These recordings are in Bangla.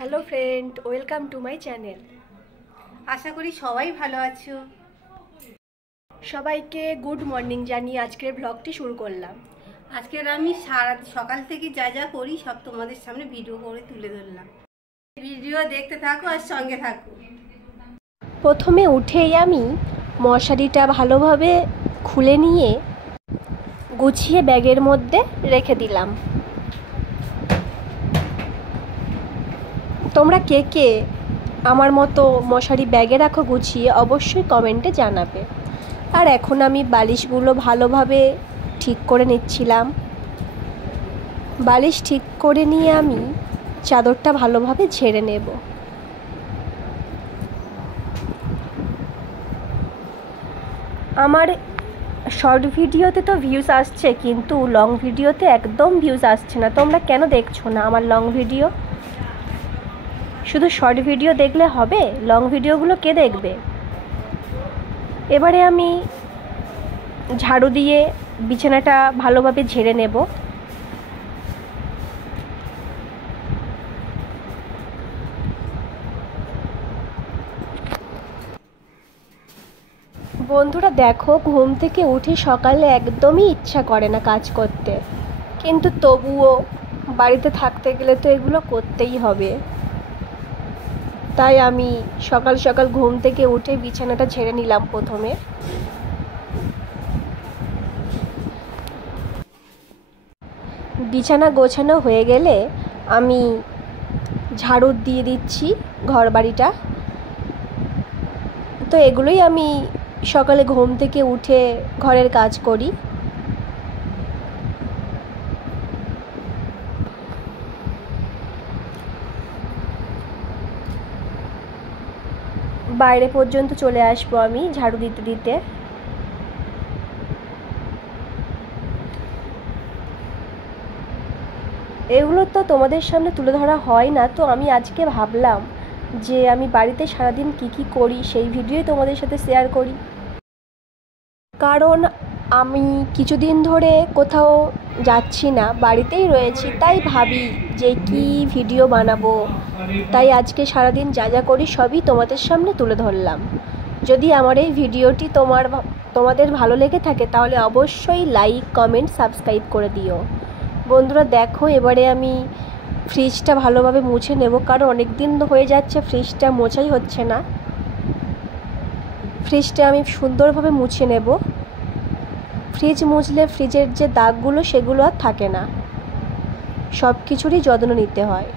Hello friend, welcome to my channel. আশা করি সবাই ভালো আছো। সবাইকে গুড মর্নিং জানিয়ে আজকের ব্লগটি শুরু করলাম। আজকের আমি সকাল থেকে যা যা করি সব তোমাদের সামনে ভিডিও করে তুলে ধরলাম। ভিডিও দেখতে থাকো আর সঙ্গে থাকো। প্রথমে উঠেই আমি মশারিটা ভালোভাবে খুলে নিয়ে গুছিয়ে ব্যাগের মধ্যে রেখে দিলাম। তোমরা কে কে আমার মতো মশারি ব্যাগে রাখো গুছিয়ে, অবশ্যই কমেন্টে জানাবে। আর এখন আমি বালিশগুলো ভালোভাবে ঠিক করে নিচ্ছিলাম। বালিশ ঠিক করে নিয়ে আমি চাদরটা ভালোভাবে ঝেড়ে নেব। আমার শর্ট ভিডিওতে তো ভিউজ আসছে, কিন্তু লং ভিডিওতে একদম ভিউজ আসছে না। তোমরা কেন দেখছো না আমার লং ভিডিও? শুধু শর্ট ভিডিও দেখলে হবে? লং ভিডিওগুলো কে দেখবে? এবারে আমি ঝাড়ু দিয়ে বিছানাটা ভালোভাবে ঝেড়ে নেব। বন্ধুরা দেখো, ঘুম থেকে উঠে সকালে একদমই ইচ্ছা করে না কাজ করতে, কিন্তু তবুও বাড়িতে থাকতে গেলে তো এগুলো করতেই হবে। তাই আমি সকাল সকাল ঘুম থেকে উঠে বিছানাটা ঝেড়ে নিলাম। প্রথমে বিছানা গোছানো হয়ে গেলে আমি ঝাড়ু দিয়ে দিচ্ছি ঘর বাড়িটা। তো এগুলোই আমি সকালে ঘুম থেকে উঠে ঘরের কাজ করি। বাইরে পর্যন্ত চলে আসবো আমি ঝাড়ু দিতে দিতে। এগুলো তো তোমাদের সামনে তুলে ধরা হয় না, তো আমি আজকে ভাবলাম যে আমি বাড়িতে সারাদিন কি করি সেই ভিডিওই তোমাদের সাথে শেয়ার করি। কারণ আমি কিছুদিন ধরে কোথাও যাচ্ছি না, বাড়িতেই রয়েছি, তাই ভাবি যে কি ভিডিও বানাবো। তাই আজকে সারাদিন যা যা করি সবই তোমাদের সামনে তুলে ধরলাম। যদি আমার এই ভিডিওটি তোমাদের ভালো লেগে থাকে তাহলে অবশ্যই লাইক, কমেন্ট, সাবস্ক্রাইব করে দিও। বন্ধুরা দেখো, এবারে আমি ফ্রিজটা ভালোভাবে মুছে নেব, কারণ অনেক দিন হয়ে যাচ্ছে ফ্রিজটা মোছাই হচ্ছে না। ফ্রিজটা আমি সুন্দরভাবে মুছে নেব। ফ্রিজ মুছলে ফ্রিজের যে দাগগুলো সেগুলো আর থাকে না। সব কিছুরই যত্ন নিতে হয়।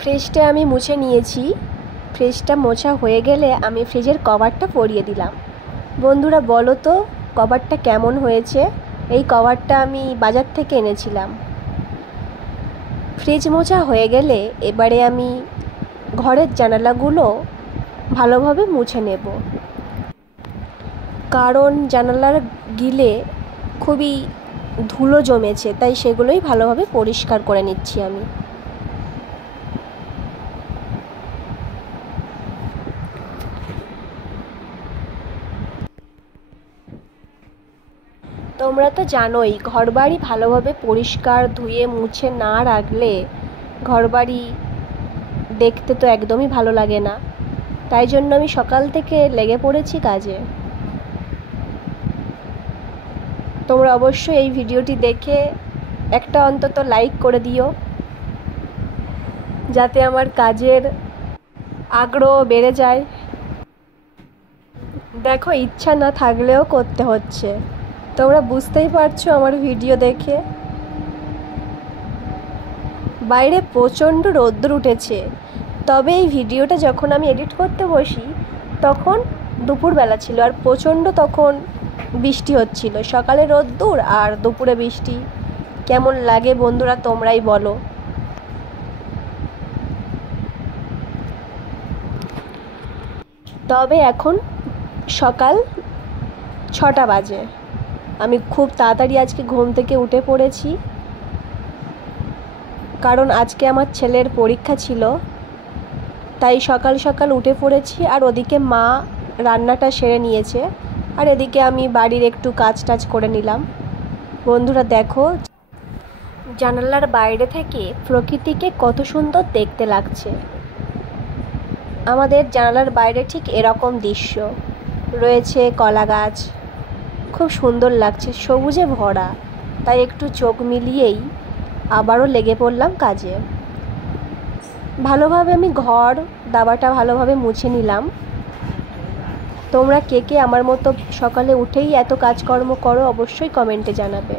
ফ্রিজটা আমি মুছে নিয়েছি। ফ্রিজটা মোছা হয়ে গেলে আমি ফ্রিজের কভারটা পরিয়ে দিলাম। বন্ধুরা বলো তো কভারটা কেমন হয়েছে? এই কভারটা আমি বাজার থেকে এনেছিলাম। ফ্রিজ মোছা হয়ে গেলে এবারে আমি ঘরের জানালাগুলো ভালোভাবে মুছে নেব, কারণ জানালার গিলে খুবই ধুলো জমেছে, তাই সেগুলোই ভালোভাবে পরিষ্কার করে নিচ্ছি আমি। তোমরা তো জানোই ঘরবাড়ি ভালোভাবে পরিষ্কার ধুয়ে মুছে না রাখলে ঘরবাড়ি দেখতে তো একদমই ভালো লাগে না। তাই জন্য আমি সকাল থেকে লেগে পড়েছি কাজে। তোমরা অবশ্যই এই ভিডিওটি দেখে একটা অন্তত লাইক করে দিও, যাতে আমার কাজের আগ্রহ বেড়ে যায়। দেখো, ইচ্ছা না থাকলেও করতে হচ্ছে, তোমরা বুঝতেই পারছো আমার ভিডিও দেখে। বাইরে প্রচণ্ড রোদ্দুর উঠেছে, তবে এই ভিডিওটা যখন আমি এডিট করতে বসি তখন দুপুরবেলা ছিল, আর প্রচণ্ড তখন বৃষ্টি হচ্ছিল। সকালে রোদ্দুর আর দুপুরে বৃষ্টি, কেমন লাগে বন্ধুরা তোমরাই বলো। তবে এখন সকাল 6টা বাজে। আমি খুব তাড়াতাড়ি আজকে ঘুম থেকে উঠে পড়েছি, কারণ আজকে আমার ছেলের পরীক্ষা ছিল, তাই সকাল সকাল উঠে পড়েছি। আর ওদিকে মা রান্নাটা সেরে নিয়েছে, আর এদিকে আমি বাড়ির একটু কাজ টাজ করে নিলাম। বন্ধুরা দেখো, জানালার বাইরে থেকে প্রকৃতিকে কত সুন্দর দেখতে লাগছে। আমাদের জানালার বাইরে ঠিক এরকম দৃশ্য রয়েছে, কলা গাছ, খুব সুন্দর লাগছে, সবুজে ভরা। তাই একটু চোখ মিলিয়েই আবারও লেগে পড়লাম কাজে। ভালোভাবে আমি ঘর দাবাটা ভালোভাবে মুছে নিলাম। তোমরা কে কে আমার মতো সকালে উঠেই এত কাজকর্ম করো অবশ্যই কমেন্টে জানাবে।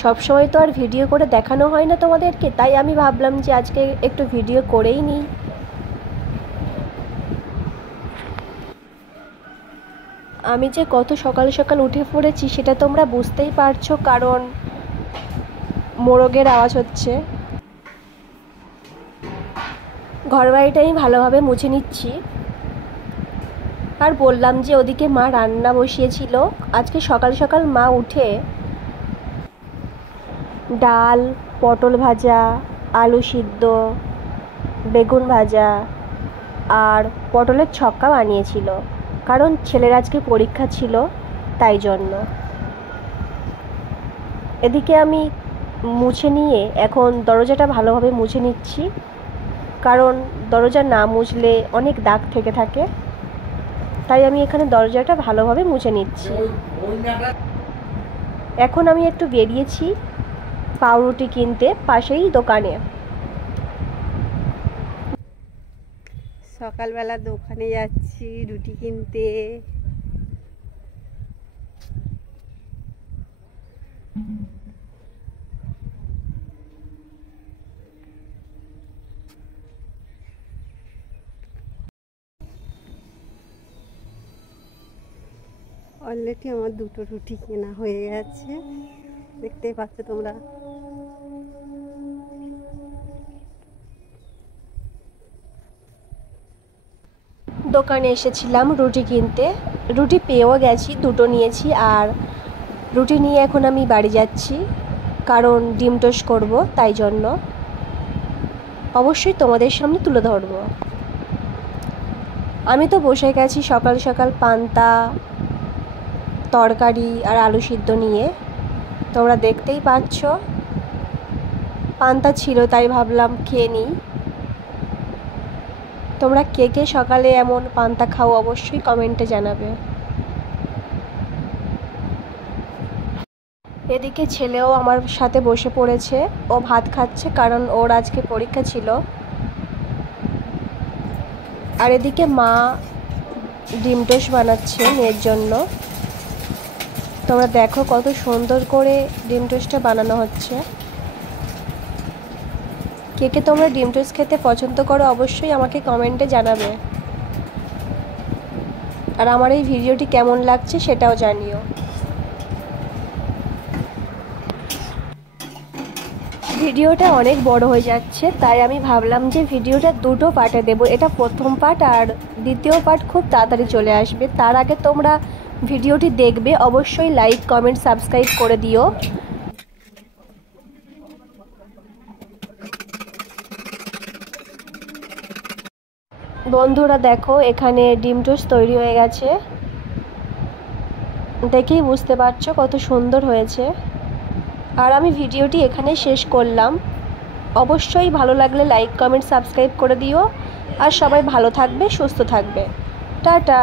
সবসময় তো আর ভিডিও করে দেখানো হয় না তোমাদেরকে, তাই আমি ভাবলাম যে আজকে একটু ভিডিও করেই নিই। আমি যে কত সকাল সকাল উঠে পড়েছি সেটা তোমরা বুঝতেই পারছো, কারণ মোরগের আওয়াজ হচ্ছে। ঘরবাড়িটা আমি ভালোভাবে মুছে নিচ্ছি। আর বললাম যে ওদিকে মা রান্না বসিয়েছিল। আজকে সকাল সকাল মা উঠে ডাল, পটল ভাজা, আলু সিদ্ধ, বেগুন ভাজা আর পটলের ছক্কা বানিয়েছিল, কারণ ছেলের আজকে পরীক্ষা ছিল তাই জন্য। এদিকে আমি মুছে নিয়ে এখন দরজাটা ভালোভাবে মুছে নিচ্ছি, কারণ দরজা না মুছলে অনেক দাগ থেকে থাকে। তাই আমি এখানে দরজাটা ভালোভাবে মুছে নিচ্ছি। এখন আমি একটু বেরিয়েছি পাউরুটি কিনতে পাশেই দোকানে। সকালবেলা দোকানে যাচ্ছি রুটি কিনতে। অলরেডি আমার 2টো রুটি কেনা হয়ে গেছে, দেখতেই পাচ্ছ তোমরা। দোকানে এসেছিলাম রুটি কিনতে, রুটি পেয়েও গেছি, 2টো নিয়েছি। আর রুটি নিয়ে এখন আমি বাড়ি যাচ্ছি, কারণ ডিম টোস্ট করবো, তাই জন্য অবশ্যই তোমাদের সামনে তুলে ধরবো। আমি তো বসে গেছি সকাল সকাল পান্তা, তরকারি আর আলু সিদ্ধ নিয়ে। তোমরা দেখতেই পাচ্ছ পান্তা ছিল, তাই ভাবলাম খেয়ে নিই। তোমরা কে কে সকালে এমন পান্তা খাও অবশ্যই কমেন্টে জানাবে। এদিকে ছেলেও আমার সাথে বসে পড়েছে, ও ভাত খাচ্ছে, কারণ ওর আজকে পরীক্ষা ছিল। আর এদিকে মা ডিম টোস্ট বানাচ্ছে মেয়ের জন্য। তোমরা দেখো কত সুন্দর করে ডিম টোস্টটা বানানো হচ্ছে। কে কে তোমরা ডিম টোস্ট খেতে পছন্দ করো অবশ্যই আমাকে কমেন্টে জানাবে। আর আমার এই ভিডিওটি কেমন লাগছে সেটাও জানিও। ভিডিওটা অনেক বড় হয়ে যাচ্ছে, তাই আমি ভাবলাম যে ভিডিওটা 2টো পার্টে দেব। এটা প্রথম পার্ট, আর দ্বিতীয় পার্ট খুব তাড়াতাড়ি চলে আসবে। তার আগে তোমরা ভিডিওটি দেখবে, অবশ্যই লাইক, কমেন্ট, সাবস্ক্রাইব করে দিও। বন্ধুরা দেখো এখানে ডিম টোস্ট তৈরি হয়ে গেছে, দেখেই বুঝতে পারছো কত সুন্দর হয়েছে। আর আমি ভিডিওটি এখানেই শেষ করলাম। অবশ্যই ভালো লাগলে লাইক, কমেন্ট, সাবস্ক্রাইব করে দিও। আর সবাই ভালো থাকবে, সুস্থ থাকবে। টাটা।